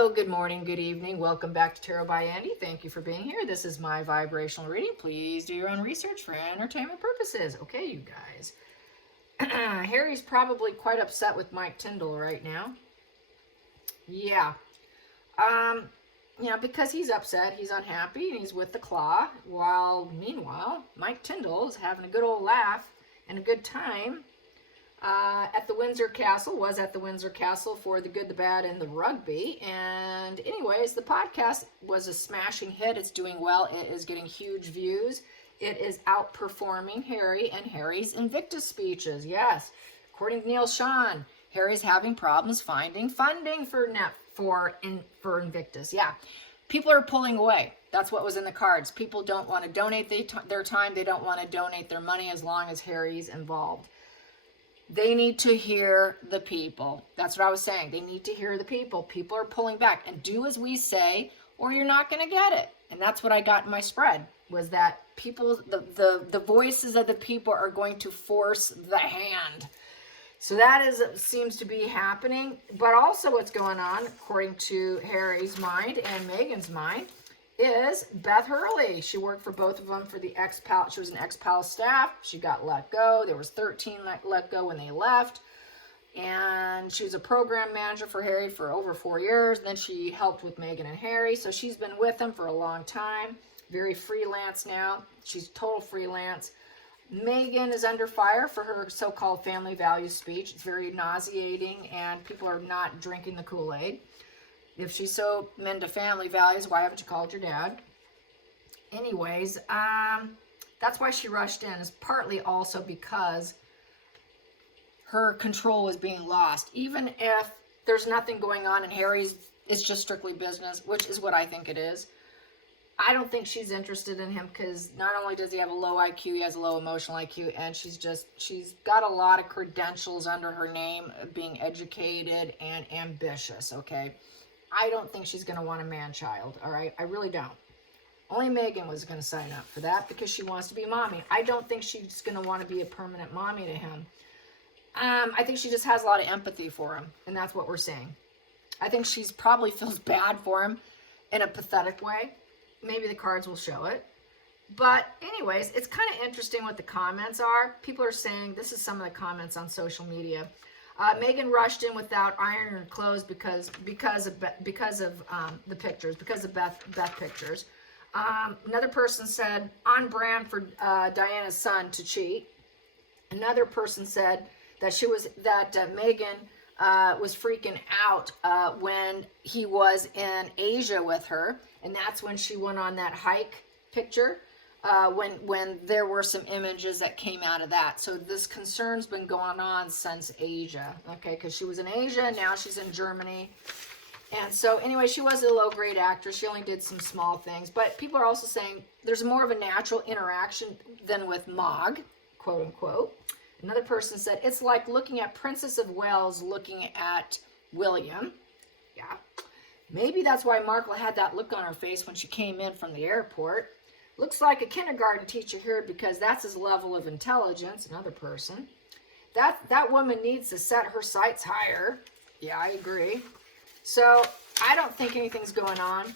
Hello, good morning, good evening. Welcome back to Tarot by Andy. Thank you for being here. This is my vibrational reading. Please do your own research for entertainment purposes. Okay, you guys. Harry's probably quite upset with Mike Tyndall right now. Yeah. Because he's upset, he's unhappy, and he's with the Claw. While, meanwhile, Mike Tyndall is having a good old laugh and a good time at the Windsor Castle, was at the Windsor Castle for the good, the bad, and the rugby. And anyways, the podcast was a smashing hit. It's doing well. It is getting huge views. It is outperforming Harry and Harry's Invictus speeches. Yes, according to Neil Sean, Harry's having problems finding funding for Invictus. Yeah, people are pulling away. That's what was in the cards. People don't want to donate their time. They don't want to donate their money as long as Harry's involved. They need to hear the people. That's what I was saying. They need to hear the people. People are pulling back. And do as we say, or you're not going to get it. And that's what I got in my spread, was that people, the voices of the people are going to force the hand. So that seems to be happening. But also what's going on, according to Harry's mind and Meghan's mind, is Beth Hurley. She worked for both of them for the ex-pal. She was an ex-pal staff. She got let go. There was 13 let go when they left. And she was a program manager for Harry for over 4 years. Then she helped with Meghan and Harry. So she's been with them for a long time. Very freelance now. She's total freelance. Meghan is under fire for her so-called family values speech. It's very nauseating, and people are not drinking the Kool-Aid. If she's so into family values, why haven't you called your dad? Anyways, that's why she rushed in, is partly also because her control is being lost. Even if there's nothing going on and Harry's, it's just strictly business, which is what I think it is. I don't think she's interested in him, because not only does he have a low IQ, he has a low emotional IQ, and she's got a lot of credentials under her name, being educated and ambitious, okay? I don't think she's going to want a man-child, all right? I really don't. Only Meghan was going to sign up for that because she wants to be mommy. I don't think she's going to want to be a permanent mommy to him. I think she just has a lot of empathy for him, and that's what we're seeing. I think she's probably feels bad for him in a pathetic way. Maybe the cards will show it. But anyways, it's kind of interesting what the comments are. People are saying, this is some of the comments on social media. Meghan rushed in without ironing her clothes because of the pictures, because of Beth pictures. Another person said, on brand for Diana's son to cheat. Another person said that Meghan was freaking out when he was in Asia with her, and that's when she went on that hike picture. When there were some images that came out of that. So this concern's been going on since Asia, okay? Because she was in Asia, now she's in Germany. And so anyway, she was a low-grade actress. She only did some small things. But people are also saying there's more of a natural interaction than with Mog, quote unquote. Another person said, it's like looking at Princess of Wales looking at William. Yeah. Maybe that's why Markle had that look on her face when she came in from the airport. Looks like a kindergarten teacher here because that's his level of intelligence. Another person. That woman needs to set her sights higher. Yeah, I agree. So I don't think anything's going on.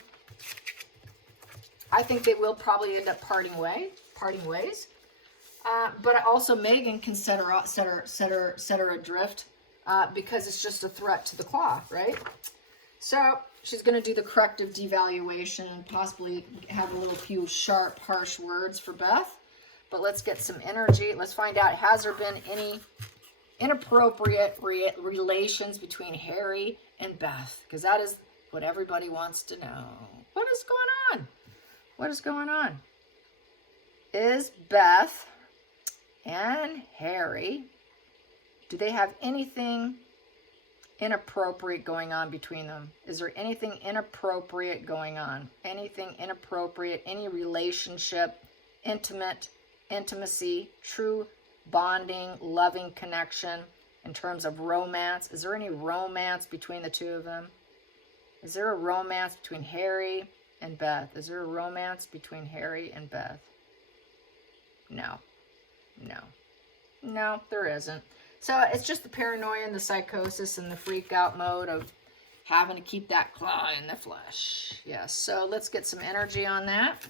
I think they will probably end up parting ways. But also Meghan can set her adrift because it's just a threat to the Claw, right? So she's going to do the corrective devaluation and possibly have a few sharp, harsh words for Beth. But let's get some energy. Let's find out, has there been any inappropriate relations between Harry and Beth? Because that is what everybody wants to know. What is going on? What is going on? Is Beth and Harry, do they have anything inappropriate going on between them? Is there anything inappropriate going on? Anything inappropriate, any relationship, intimacy, true bonding, loving connection in terms of romance? Is there any romance between the two of them? Is there a romance between Harry and Beth? Is there a romance between Harry and Beth? No. No, there isn't. So it's just the paranoia and the psychosis and the freak out mode of having to keep that claw in the flesh. Yes, so let's get some energy on that.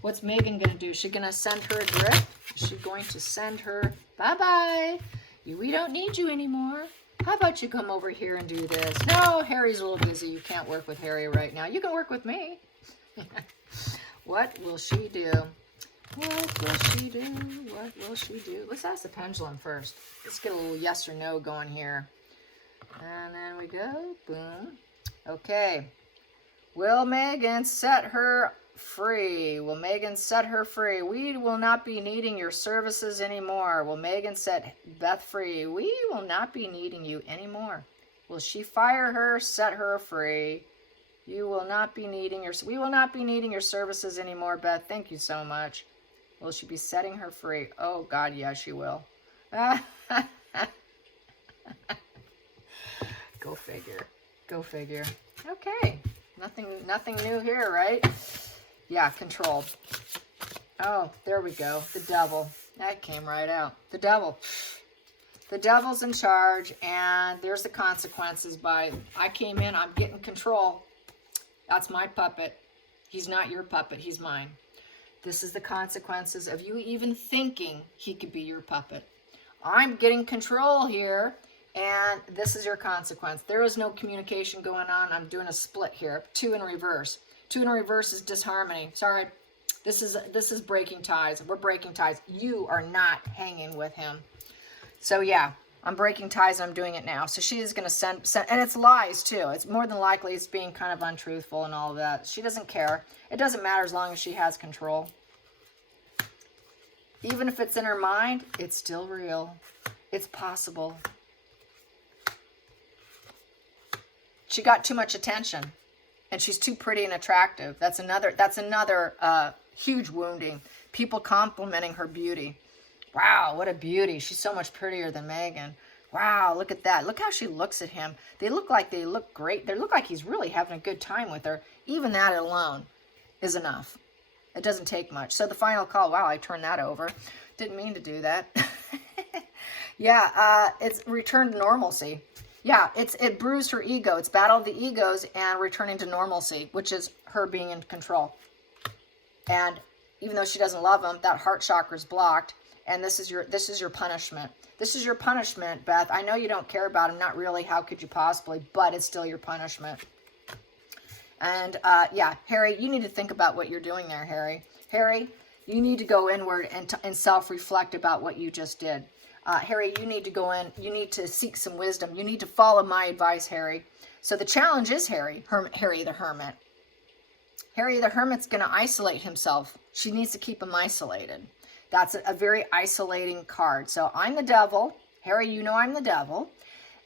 What's Megan going to do? Is she going to send her adrift? Is she going to send her, bye-bye, we don't need you anymore. How about you come over here and do this? No, Harry's a little busy. You can't work with Harry right now. You can work with me. What will she do? What will she do? What will she do? Let's ask the pendulum first. Let's get a little yes or no going here. And then we go. Boom. Okay. Will Megan set her free? Will Megan set her free? We will not be needing your services anymore. Will Megan set Beth free? We will not be needing you anymore. Will she fire her, set her free? You will not be needing your, we will not be needing your services anymore, Beth. Thank you so much. Will she be setting her free? Oh, God, yeah, she will. Go figure. Go figure. Okay. Nothing new here, right? Yeah, controlled. Oh, there we go. The devil. That came right out. The devil. The devil's in charge, and there's the consequences by, I came in, I'm getting control. That's my puppet. He's not your puppet. He's mine. This is the consequences of you even thinking he could be your puppet. I'm getting control here, and this is your consequence. There is no communication going on. I'm doing a split here. 2 in reverse. 2 in reverse is disharmony. Sorry. This is breaking ties. We're breaking ties. You are not hanging with him. So yeah, I'm breaking ties and I'm doing it now. So she is going to send, and it's lies too. It's more than likely it's being kind of untruthful and all of that. She doesn't care. It doesn't matter as long as she has control. Even if it's in her mind, it's still real. It's possible. She got too much attention, and she's too pretty and attractive. That's another huge wounding. People complimenting her beauty. Wow, what a beauty. She's so much prettier than Megan. Wow, look at that. Look how she looks at him. They look great. They look like he's really having a good time with her. Even that alone is enough. It doesn't take much. So the final call, wow, I turned that over. Didn't mean to do that. Yeah, it's return to normalcy. Yeah, it bruised her ego. It's battle of the egos and returning to normalcy, which is her being in control. And even though she doesn't love him, that heart chakra is blocked. And this is your punishment. This is your punishment, Beth. I know you don't care about him. Not really. How could you possibly? But it's still your punishment. And yeah, Harry, you need to think about what you're doing there, Harry. Harry, you need to go inward and self-reflect about what you just did. Harry, you need to go in. You need to seek some wisdom. You need to follow my advice, Harry. So the challenge is Harry the Hermit. Harry the Hermit's going to isolate himself. She needs to keep him isolated. That's a very isolating card. So I'm the devil. Harry, you know I'm the devil.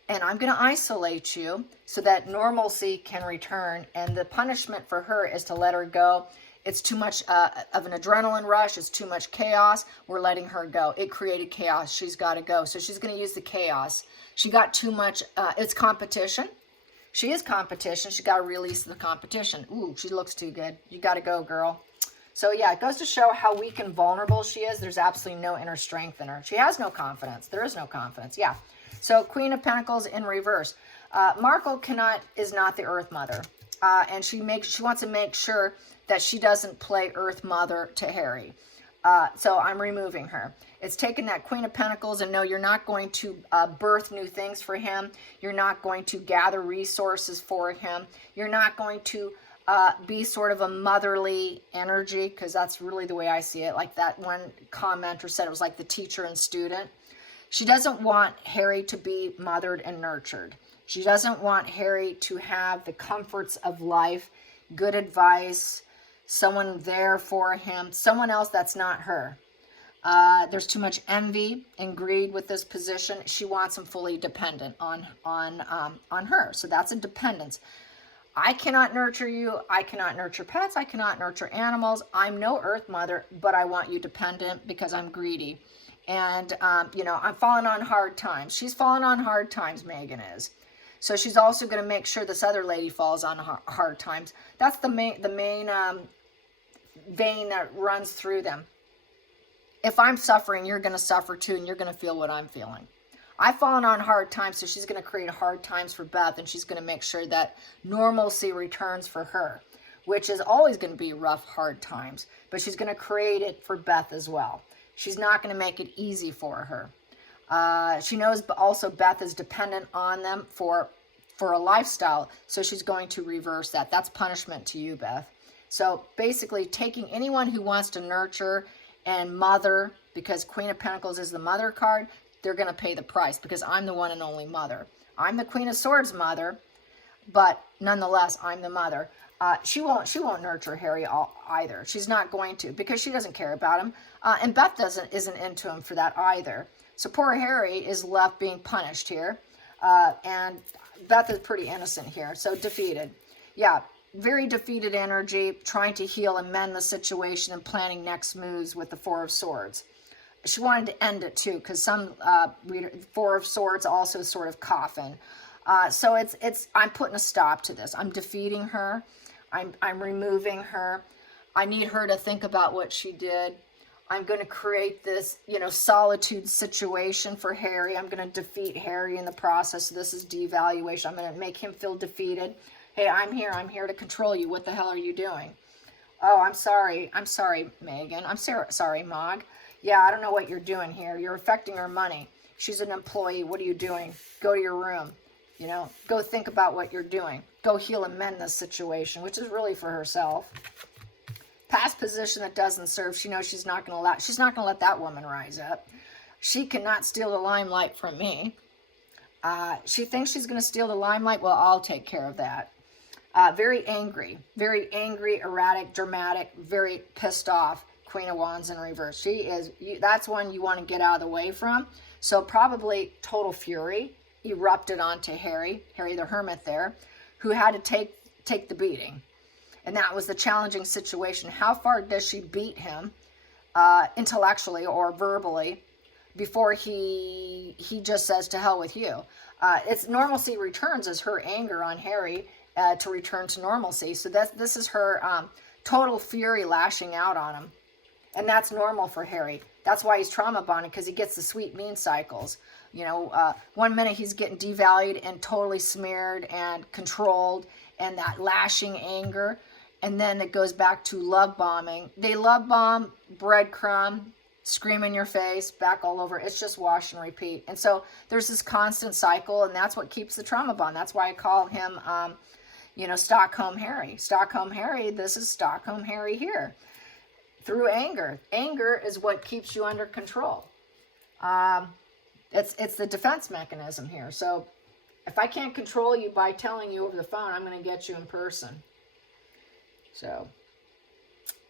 And I'm going to isolate you so that normalcy can return. And the punishment for her is to let her go. It's too much of an adrenaline rush. It's too much chaos. We're letting her go. It created chaos. She's got to go. So she's going to use the chaos. She got too much. It's competition. She is competition. She got to release the competition. Ooh, she looks too good. You got to go, girl. So yeah, it goes to show how weak and vulnerable she is. There's absolutely no inner strength in her. She has no confidence. There is no confidence. Yeah. So Queen of Pentacles in reverse. Markle is not the Earth Mother. And she wants to make sure that she doesn't play Earth Mother to Harry. So I'm removing her. It's taking that Queen of Pentacles, and no, you're not going to birth new things for him. You're not going to gather resources for him. You're not going to be sort of a motherly energy, because that's really the way I see it. Like that one commenter said, it was like the teacher and student. She doesn't want Harry to be mothered and nurtured. She doesn't want Harry to have the comforts of life, good advice, someone there for him, someone else that's not her. There's too much envy and greed with this position. She wants him fully dependent on her. So that's a dependence. I cannot nurture you. I cannot nurture pets. I cannot nurture animals. I'm no Earth Mother, but I want you dependent because I'm greedy. And, you know, I'm falling on hard times. She's falling on hard times, Megan is. So she's also going to make sure this other lady falls on hard times. That's the main vein that runs through them. If I'm suffering, you're going to suffer too, and you're going to feel what I'm feeling. I've fallen on hard times, so she's going to create hard times for Beth, and she's going to make sure that normalcy returns for her, which is always going to be rough, hard times, but she's going to create it for Beth as well. She's not going to make it easy for her. She knows also Beth is dependent on them for a lifestyle, so she's going to reverse that. That's punishment to you, Beth. So basically taking anyone who wants to nurture and mother, because Queen of Pentacles is the mother card, they're going to pay the price, because I'm the one and only mother. I'm the Queen of Swords mother, but nonetheless, I'm the mother. She won't nurture Harry either. She's not going to, because she doesn't care about him, and Beth isn't into him for that either. So poor Harry is left being punished here, and Beth is pretty innocent here, so defeated. Yeah, very defeated energy, trying to heal and mend the situation and planning next moves with the Four of Swords. She wanted to end it too, because some Four of Swords also sort of coffin. So I'm putting a stop to this. I'm defeating her. I'm removing her. I need her to think about what she did. I'm going to create this, solitude situation for Harry. I'm going to defeat Harry in the process. So this is devaluation. I'm going to make him feel defeated. Hey, I'm here to control you. What the hell are you doing? Oh, I'm sorry, Megan. I'm sorry, Mog. Yeah, I don't know what you're doing here. You're affecting her money. She's an employee. What are you doing? Go to your room. Go think about what you're doing. Go heal and mend this situation, which is really for herself. Past position that doesn't serve. She knows she's not going to let that woman rise up. She cannot steal the limelight from me. She thinks she's going to steal the limelight. Well, I'll take care of that. Very angry, erratic, dramatic, very pissed off. Queen of Wands in reverse. That's one you want to get out of the way from. So probably total fury erupted onto Harry the Hermit there, who had to take the beating. And that was the challenging situation. How far does she beat him intellectually or verbally before he just says to hell with you? It's normalcy returns as her anger on Harry to return to normalcy. So this is her total fury lashing out on him. And that's normal for Harry. That's why he's trauma bonded, because he gets the sweet mean cycles. 1 minute he's getting devalued and totally smeared and controlled, and that lashing anger. And then it goes back to love bombing. They love bomb, breadcrumb, scream in your face, back all over. It's just wash and repeat. And so there's this constant cycle, and that's what keeps the trauma bond. That's why I call him, Stockholm Harry. Stockholm Harry, this is Stockholm Harry here. Through anger. Anger is what keeps you under control. It's the defense mechanism here. So if I can't control you by telling you over the phone, I'm going to get you in person. So,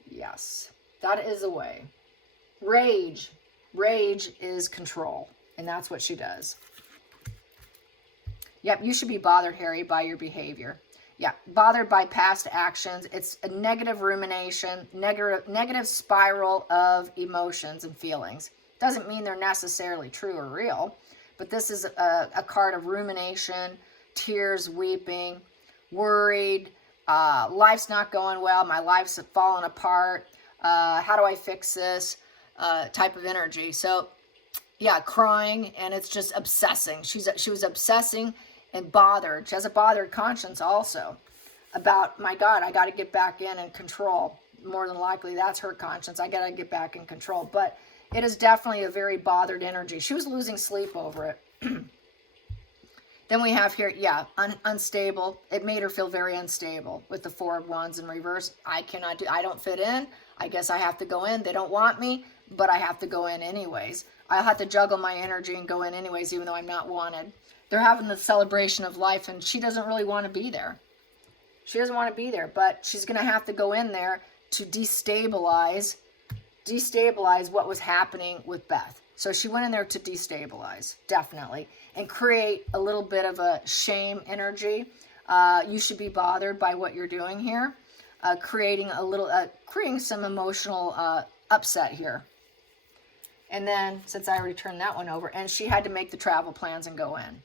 yes, that is a way. Rage is control, and that's what she does. Yep, you should be bothered, Harry, by your behavior. Yeah, bothered by past actions. It's a negative rumination, negative spiral of emotions and feelings. Doesn't mean they're necessarily true or real, but this is a card of rumination, tears, weeping, worried, life's not going well, my life's fallen apart, how do I fix this, type of energy. So, yeah, crying, and it's just obsessing. She was obsessing and bothered. She has a bothered conscience also about, my God, I got to get back in and control. More than likely, that's her conscience. I got to get back in control. But it is definitely a very bothered energy. She was losing sleep over it. Then we have here, yeah, unstable. It made her feel very unstable with the Four of Wands in reverse. I don't fit in. I guess I have to go in. They don't want me, but I have to go in anyways. I'll have to juggle my energy and go in anyways, even though I'm not wanted. They're having the celebration of life, and she doesn't really want to be there. She doesn't want to be there, but she's going to have to go in there to destabilize what was happening with Beth. So she went in there to destabilize, definitely, and create a little bit of a shame energy. You should be bothered by what you're doing here, creating some emotional upset here. And then, since I already turned that one over, and she had to make the travel plans and go in.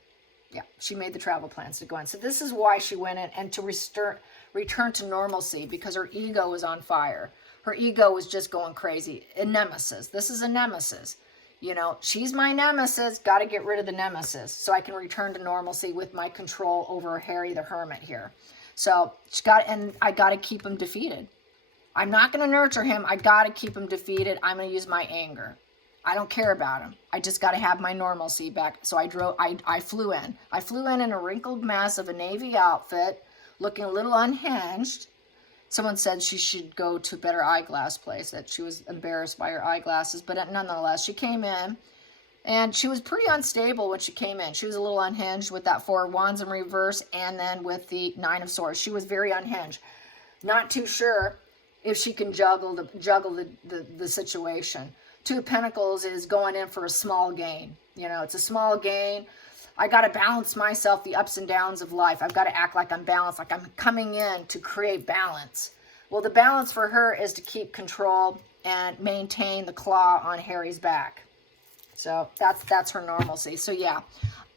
Yeah, she made the travel plans to go in. So this is why she went in, and to return to normalcy, because her ego was on fire. Her ego was just going crazy. A nemesis. This is a nemesis. You know, she's my nemesis. Got to get rid of the nemesis so I can return to normalcy with my control over Harry the Hermit here. So I got to keep him defeated. I'm not going to nurture him. I got to keep him defeated. I'm going to use my anger. I don't care about him. I just got to have my normalcy back. So I flew in. I flew in a wrinkled mess of a navy outfit, looking a little unhinged. Someone said she should go to a better eyeglass place, that she was embarrassed by her eyeglasses. But nonetheless, she came in, and she was pretty unstable when she came in. She was a little unhinged with that 4 of Wands in reverse, and then with the 9 of Swords. She was very unhinged. Not too sure if she can juggle the situation. 2 of Pentacles is going in for a small gain. You know, it's a small gain. I got to balance myself, the ups and downs of life. I've got to act like I'm balanced, like I'm coming in to create balance. Well, the balance for her is to keep control and maintain the claw on Harry's back. So that's her normalcy. So yeah,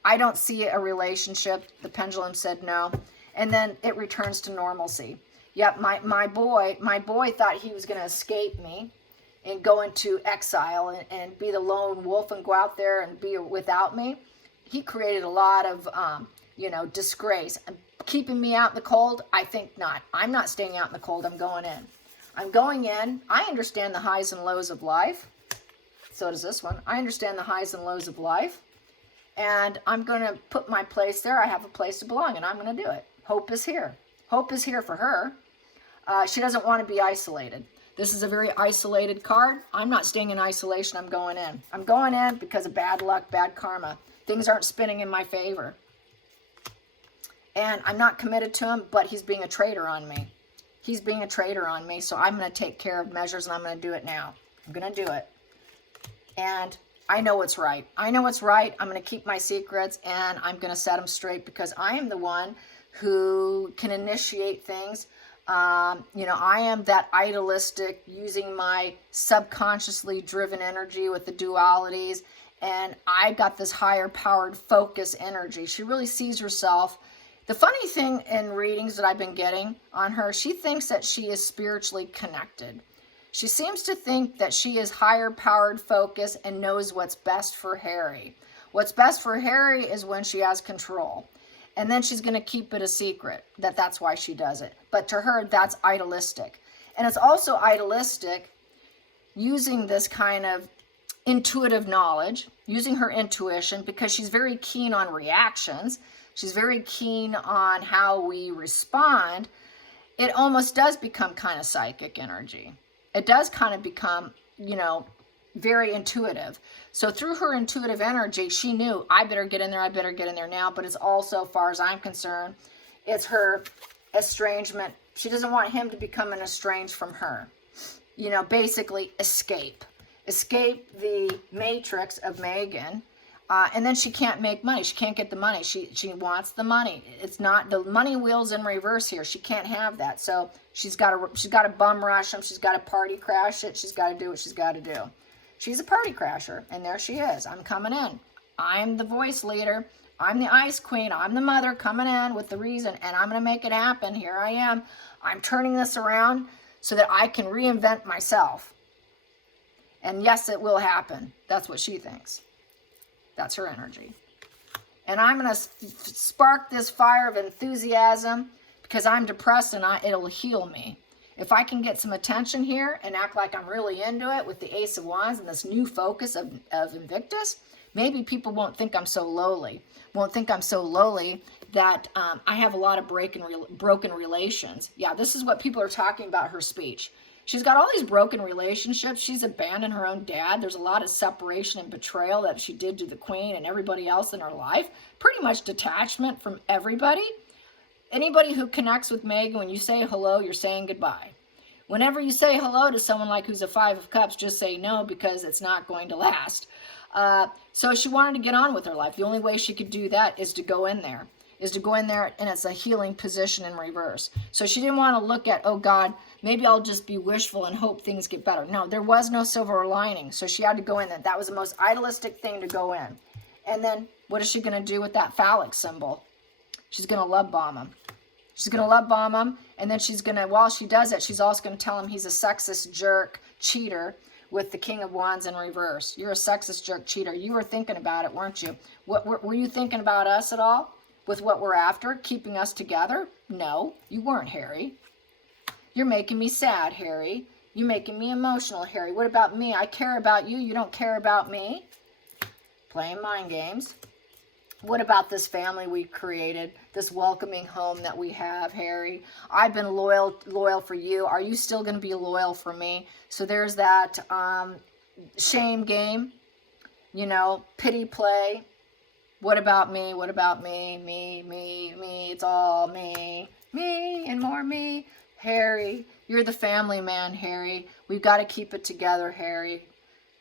I don't see a relationship. The pendulum said no. And then it returns to normalcy. Yep, my boy thought he was going to escape me and go into exile and be the lone wolf and go out there and be without me. He created a lot of, disgrace. Keeping me out in the cold? I think not. I'm not staying out in the cold. I'm going in. I'm going in. I understand the highs and lows of life. So does this one. I understand the highs and lows of life. And I'm going to put my place there. I have a place to belong, and I'm going to do it. Hope is here. Hope is here for her. She doesn't want to be isolated. This is a very isolated card. I'm not staying in isolation. I'm going in. I'm going in because of bad luck, bad karma. Things aren't spinning in my favor. And I'm not committed to him, but he's being a traitor on me. He's being a traitor on me, so I'm going to take care of measures, and I'm going to do it now. I'm going to do it. And I know what's right. I know what's right. I'm going to keep my secrets, and I'm going to set them straight because I am the one who can initiate things. I am that idealistic, using my subconsciously driven energy with the dualities, and I got this higher powered focus energy. She really sees herself. The funny thing in readings that I've been getting on her, she thinks that she is spiritually connected. She seems to think that she is higher powered focus and knows what's best for Harry. What's best for Harry is when she has control. And then she's going to keep it a secret, that's why she does it. But to her, that's idealistic. And it's also idealistic using this kind of intuitive knowledge, using her intuition, because she's very keen on reactions. She's very keen on how we respond. It almost does become kind of psychic energy. It does kind of become, very intuitive. So through her intuitive energy, she knew, I better get in there now. But it's also, far as I'm concerned, it's her estrangement. She doesn't want him to become an estranged from her. Basically escape the matrix of Megan. And then she can't make money. She can't get the money. She wants the money. It's not, the money wheel's in reverse here. She can't have that. So she's got to bum rush him. She's got to party crash it. She's got to do what she's got to do. She's a party crasher, and there she is. I'm coming in. I'm the voice leader. I'm the ice queen. I'm the mother coming in with the reason, and I'm going to make it happen. Here I am. I'm turning this around so that I can reinvent myself. And yes, it will happen. That's what she thinks. That's her energy. And I'm going to spark this fire of enthusiasm because I'm depressed, and it'll heal me. If I can get some attention here and act like I'm really into it with the Ace of Wands and this new focus of Invictus, maybe people won't think I'm so lowly. Won't think I'm so lowly that I have a lot of broken relations. Yeah, this is what people are talking about her speech. She's got all these broken relationships. She's abandoned her own dad. There's a lot of separation and betrayal that she did to the queen and everybody else in her life. Pretty much detachment from everybody. Anybody who connects with Megan, when you say hello, you're saying goodbye. Whenever you say hello to someone like who's a 5 of Cups, just say no because it's not going to last. So she wanted to get on with her life. The only way she could do that is to go in there. And it's a healing position in reverse. So she didn't want to look at, oh God, maybe I'll just be wishful and hope things get better. No, there was no silver lining. So she had to go in there. That was the most idealistic thing to go in. And then what is she going to do with that phallic symbol? She's going to love bomb him. She's going to love bomb him. And then she's going to, while she does it, she's also going to tell him he's a sexist jerk, cheater, with the King of Wands in reverse. You're a sexist jerk cheater. You were thinking about it, weren't you? What were you thinking about us at all? With what we're after, keeping us together? No, you weren't, Harry. You're making me sad, Harry. You're making me emotional, Harry. What about me? I care about you. You don't care about me? Playing mind games. What about this family we created, this welcoming home that we have, Harry? I've been loyal for you. Are you still going to be loyal for me? So there's that shame game, you know, pity play. What about me? What about me? Me. It's all me. Me and more me. Harry, you're the family man, Harry. We've got to keep it together, Harry.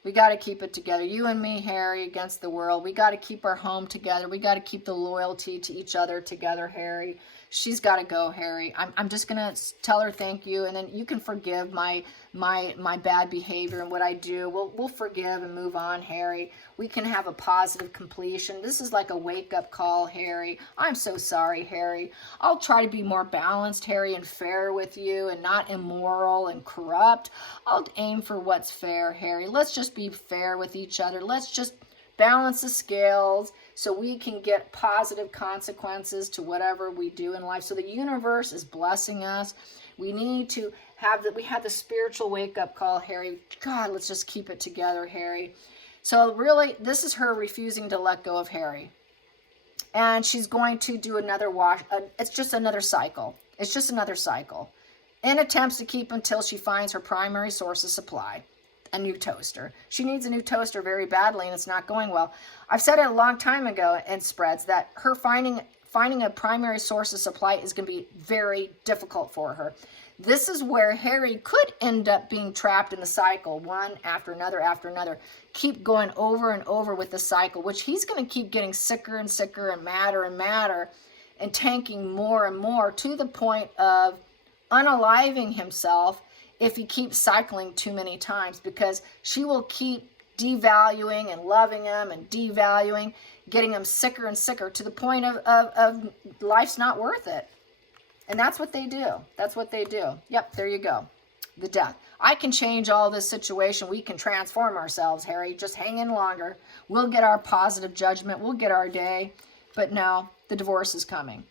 We got to keep it together. You and me, Harry, against the world. We got to keep our home together. We got to keep the loyalty to each other together, Harry. She's got to go, Harry. I'm just going to tell her thank you, and then you can forgive my bad behavior and what I do. We'll forgive and move on, Harry. We can have a positive completion. This is like a wake-up call, Harry. I'm so sorry, Harry. I'll try to be more balanced, Harry, and fair with you and not immoral and corrupt. I'll aim for what's fair, Harry. Let's just be fair with each other. Let's just balance the scales so we can get positive consequences to whatever we do in life. So the universe is blessing us. We need to have we have the spiritual wake-up call, Harry. God, let's just keep it together, Harry. So really, this is her refusing to let go of Harry. And she's going to do another wash. It's just another cycle. It's just another cycle. In attempts to keep until she finds her primary source of supply. A new toaster. She needs a new toaster very badly, and it's not going well. I've said it a long time ago in spreads that her finding a primary source of supply is going to be very difficult for her. This is where Harry could end up being trapped in the cycle, one after another, keep going over and over with the cycle, which he's going to keep getting sicker and sicker and madder and tanking more and more to the point of unaliving himself if he keeps cycling too many times, because she will keep devaluing and loving him and devaluing, getting him sicker and sicker to the point of life's not worth it. And that's what they do. That's what they do. Yep, there you go. The death. I can change all this situation. We can transform ourselves, Harry. Just hang in longer. We'll get our positive judgment. We'll get our day. But no, the divorce is coming.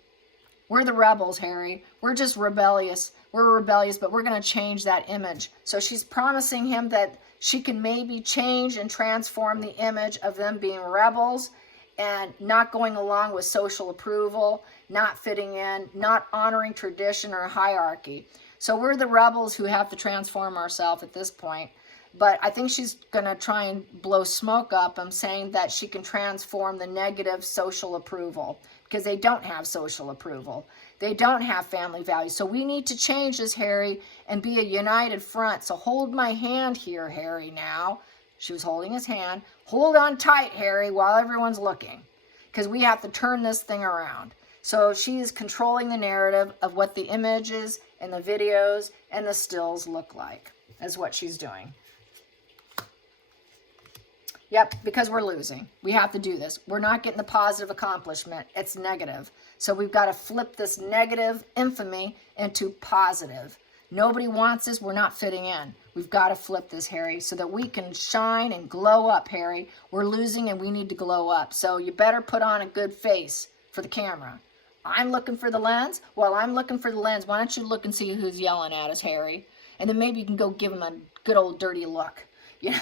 We're the rebels, Harry. We're just rebellious. We're rebellious, but we're going to change that image. So she's promising him that she can maybe change and transform the image of them being rebels and not going along with social approval, not fitting in, not honoring tradition or hierarchy. So we're the rebels who have to transform ourselves at this point. But I think she's going to try and blow smoke up. I'm saying that she can transform the negative social approval because they don't have social approval. They don't have family values. So we need to change this, Harry, and be a united front. So hold my hand here, Harry, now. She was holding his hand. Hold on tight, Harry, while everyone's looking, because we have to turn this thing around. So she is controlling the narrative of what the images and the videos and the stills look like, is what she's doing. Yep, because we're losing. We have to do this. We're not getting the positive accomplishment. It's negative. So we've got to flip this negative infamy into positive. Nobody wants this. We're not fitting in. We've got to flip this, Harry, so that we can shine and glow up, Harry. We're losing and we need to glow up. So you better put on a good face for the camera. I'm looking for the lens. While I'm looking for the lens, why don't you look and see who's yelling at us, Harry? And then maybe you can go give him a good old dirty look. You know,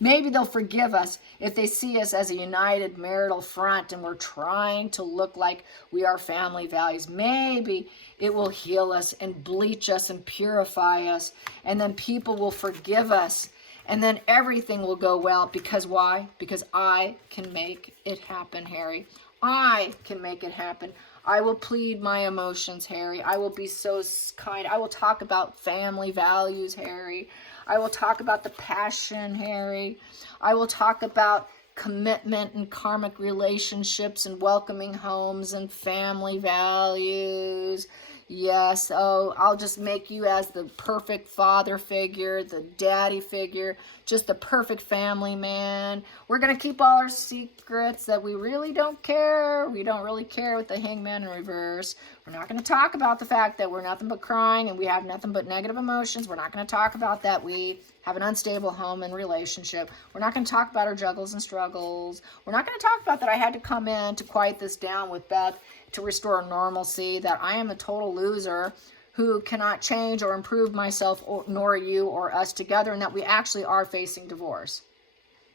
maybe they'll forgive us if they see us as a united marital front and we're trying to look like we are family values. Maybe it will heal us and bleach us and purify us. And then people will forgive us. And then everything will go well. Because why? Because I can make it happen, Harry. I can make it happen. I will plead my emotions, Harry. I will be so kind. I will talk about family values, Harry. I will talk about the passion, Harry. I will talk about commitment and karmic relationships and welcoming homes and family values. Yes, oh, I'll just make you as the perfect father figure, the daddy figure, just the perfect family man. We're going to keep all our secrets that we really don't care. We don't really care with the hangman in reverse. We're not going to talk about the fact that we're nothing but crying and we have nothing but negative emotions. We're not going to talk about that we have an unstable home and relationship. We're not going to talk about our juggles and struggles. We're not going to talk about that I had to come in to quiet this down with Beth to restore normalcy, that I am a total loser who cannot change or improve myself, or, nor you or us together, and that we actually are facing divorce.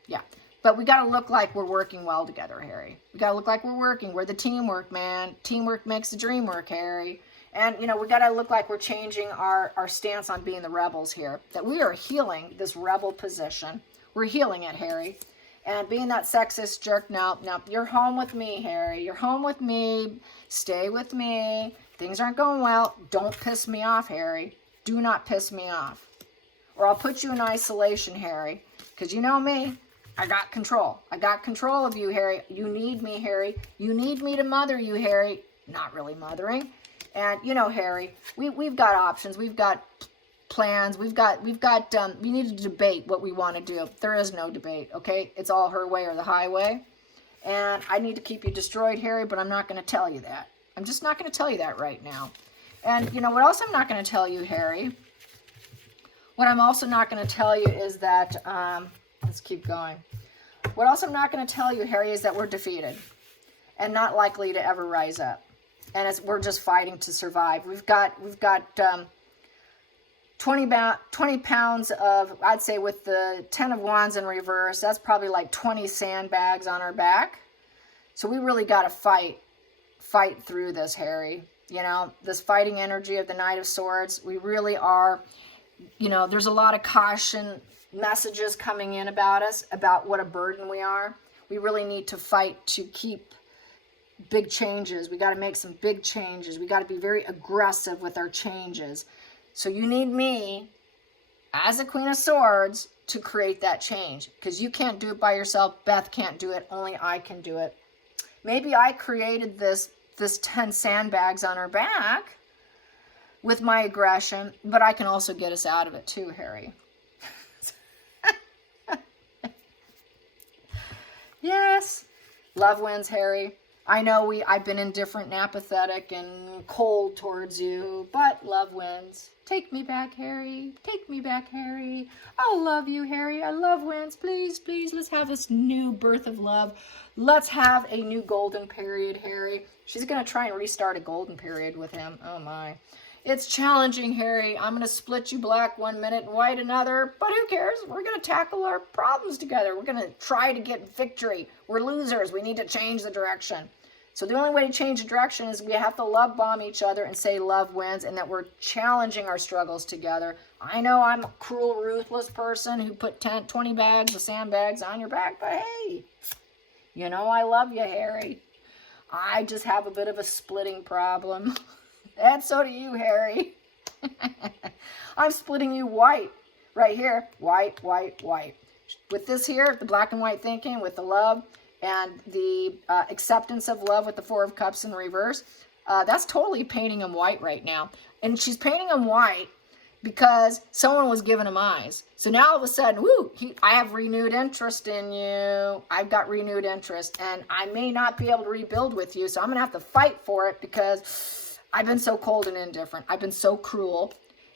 Yeah. But we got to look like we're working well together, Harry. We got to look like we're working. We're the teamwork, man. Teamwork makes the dream work, Harry. And, you know, we got to look like we're changing our stance on being the rebels here. That we are healing this rebel position. We're healing it, Harry. And being that sexist jerk, no, you're home with me, Harry. You're home with me. Stay with me. Things aren't going well. Don't piss me off, Harry. Do not piss me off. Or I'll put you in isolation, Harry. Because you know me. I got control. I got control of you, Harry. You need me, Harry. You need me to mother you, Harry. Not really mothering. And, you know, Harry, we've got options. We've got plans. We need to debate what we want to do. There is no debate, okay? It's all her way or the highway. And I need to keep you destroyed, Harry, but I'm not going to tell you that. I'm just not going to tell you that right now. And, you know, what else I'm not going to tell you, Harry? What I'm also not going to tell you is that... let's keep going. What else I'm not going to tell you, Harry, is that we're defeated and not likely to ever rise up. And we're just fighting to survive. We've got 20 pounds of, I'd say with the 10 of Wands in reverse, that's probably like 20 sandbags on our back. So we really got to fight through this, Harry. You know, this fighting energy of the Knight of Swords, we really are, you know, there's a lot of caution messages coming in about us, about what a burden we are. We really need to fight to keep big changes. We got to make some big changes. We got to be very aggressive with our changes. So you need me as a Queen of Swords to create that change, because you can't do it by yourself. Beth can't do it. Only I can do it. Maybe I created this 10 sandbags on her back with my aggression, but I can also get us out of it too, Harry. Yes, love wins, Harry. I know I've been indifferent and apathetic and cold towards you, but love wins. Take me back, Harry. Take me back, Harry. I'll love you, Harry. I love wins. Please, please, let's have this new birth of love. Let's have a new golden period, Harry. She's going to try and restart a golden period with him. Oh, my. It's challenging, Harry. I'm going to split you black 1 minute and white another, but who cares? We're going to tackle our problems together. We're going to try to get victory. We're losers. We need to change the direction. So the only way to change the direction is we have to love bomb each other and say love wins, and that we're challenging our struggles together. I know I'm a cruel, ruthless person who put 20 bags of sandbags on your back, but hey, you know I love you, Harry. I just have a bit of a splitting problem. And so do you, Harry. I'm splitting you white right here. White, white, white. With this here, the black and white thinking, with the love and the acceptance of love with the Four of Cups in reverse, that's totally painting him white right now. And she's painting him white because someone was giving him eyes. So now all of a sudden, woo, I have renewed interest in you. I've got renewed interest. And I may not be able to rebuild with you, so I'm going to have to fight for it because I've been so cold and indifferent. I've been so cruel.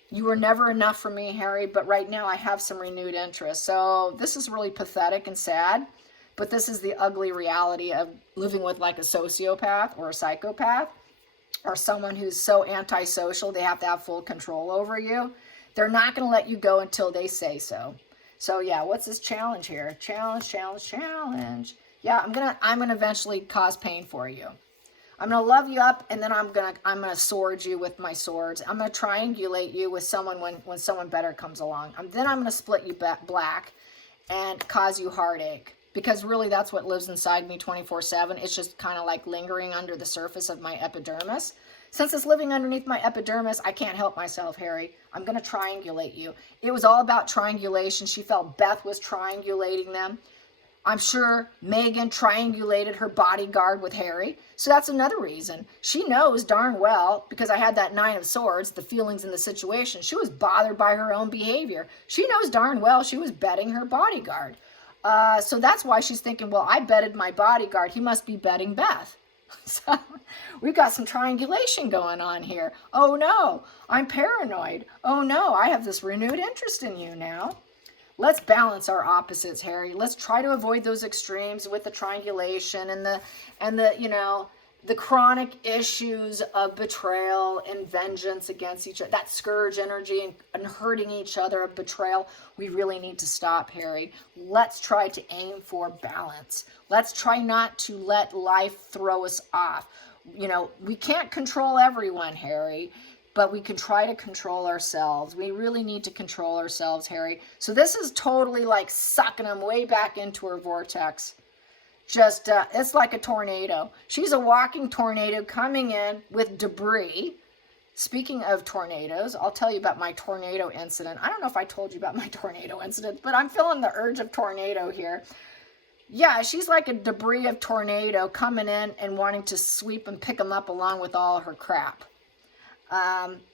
You were never enough for me, Harry, but right now I have some renewed interest. So this is really pathetic and sad, but this is the ugly reality of living with like a sociopath or a psychopath or someone who's so antisocial they have to have full control over you. They're not going to let you go until they say so. So yeah, what's this challenge here? Challenge, challenge, challenge. Yeah, I'm gonna eventually cause pain for you. I'm going to love you up, and then I'm going to sword you with my swords. I'm going to triangulate you with someone when someone better comes along. Then I'm going to split you black and cause you heartache, because really that's what lives inside me 24/7. It's just kind of like lingering under the surface of my epidermis. Since it's living underneath my epidermis, I can't help myself, Harry. I'm going to triangulate you. It was all about triangulation. She felt Beth was triangulating them. I'm sure Megan triangulated her bodyguard with Harry. So that's another reason. She knows darn well, because I had that 9 of Swords, the feelings in the situation. She was bothered by her own behavior. She knows darn well she was betting her bodyguard. So that's why she's thinking, well, I betted my bodyguard. He must be betting Beth. So we've got some triangulation going on here. Oh no, I'm paranoid. Oh no, I have this renewed interest in you now. Let's balance our opposites, Harry. Let's try to avoid those extremes with the triangulation and the chronic issues of betrayal and vengeance against each other. That scourge energy and hurting each other of betrayal. We really need to stop, Harry. Let's try to aim for balance. Let's try not to let life throw us off. We can't control everyone, Harry, but we can try to control ourselves. We really need to control ourselves, Harry. So this is totally like sucking them way back into her vortex. Just, it's like a tornado. She's a walking tornado coming in with debris. Speaking of tornadoes, I'll tell you about my tornado incident. I don't know if I told you about my tornado incident, but I'm feeling the urge of tornado here. Yeah, she's like a debris of tornado coming in and wanting to sweep and pick them up along with all her crap.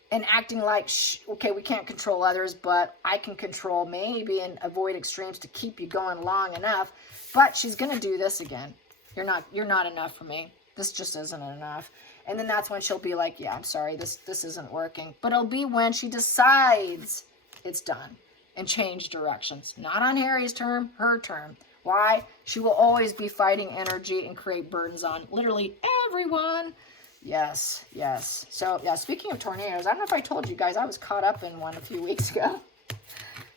And acting like, okay, we can't control others, but I can control maybe and avoid extremes to keep you going long enough. But she's going to do this again. You're not enough for me. This just isn't enough. And then that's when she'll be like, yeah, I'm sorry, this isn't working. But it'll be when she decides it's done and change directions. Not on Harry's term, her term. Why? She will always be fighting energy and create burdens on literally everyone. Yes. So, yeah, speaking of tornadoes, I don't know if I told you guys, I was caught up in one a few weeks ago.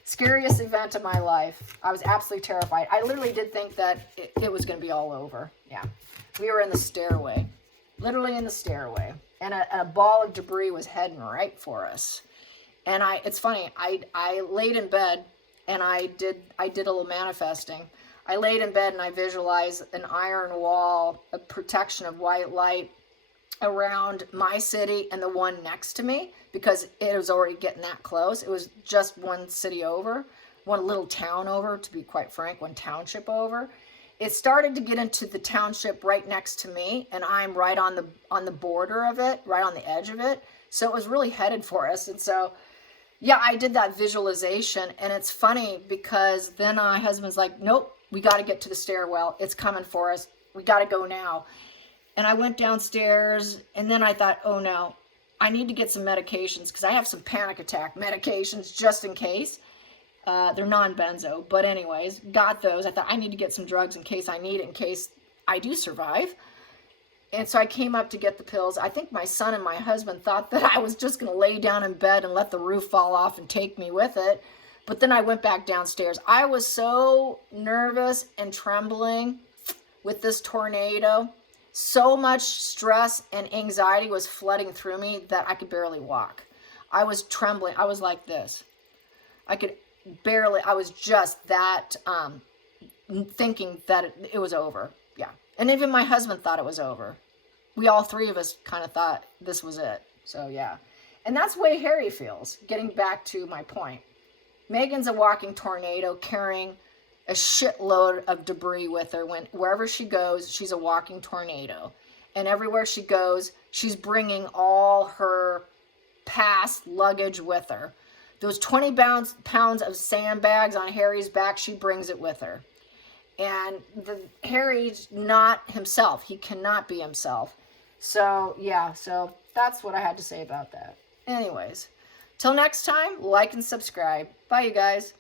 Scariest event of my life. I was absolutely terrified. I literally did think that it was going to be all over. Yeah. We were in the stairway. Literally in the stairway. And a ball of debris was heading right for us. And it's funny, I laid in bed and I did a little manifesting. I laid in bed and I visualized an iron wall, a protection of white light around my city and the one next to me, because it was already getting that close. It was just one city over, one little town over, to be quite frank, one township over. It started to get into the township right next to me, and I'm right on the border of it, right on the edge of it. So it was really headed for us. And so, yeah, I did that visualization, and it's funny because then my husband's like, nope, we got to get to the stairwell. It's coming for us. We got to go now. And I went downstairs, and then I thought, oh no, I need to get some medications because I have some panic attack medications just in case. They're non-benzo, but anyways, got those. I thought I need to get some drugs in case I need it, in case I do survive. And so I came up to get the pills. I think my son and my husband thought that I was just going to lay down in bed and let the roof fall off and take me with it. But then I went back downstairs. I was so nervous and trembling with this tornado. So much stress and anxiety was flooding through me that I could barely walk. I was trembling. I was like this. I was just that thinking that it was over. Yeah. And even my husband thought it was over. We all three of us kind of thought this was it. So yeah. And that's the way Harry feels. Getting back to my point. Megan's a walking tornado carrying a shitload of debris with her. Wherever she goes, she's a walking tornado. And everywhere she goes, she's bringing all her past luggage with her. Those 20 pounds of sandbags on Harry's back, she brings it with her. And Harry's not himself. He cannot be himself. So, yeah, so that's what I had to say about that. Anyways, till next time, like and subscribe. Bye, you guys.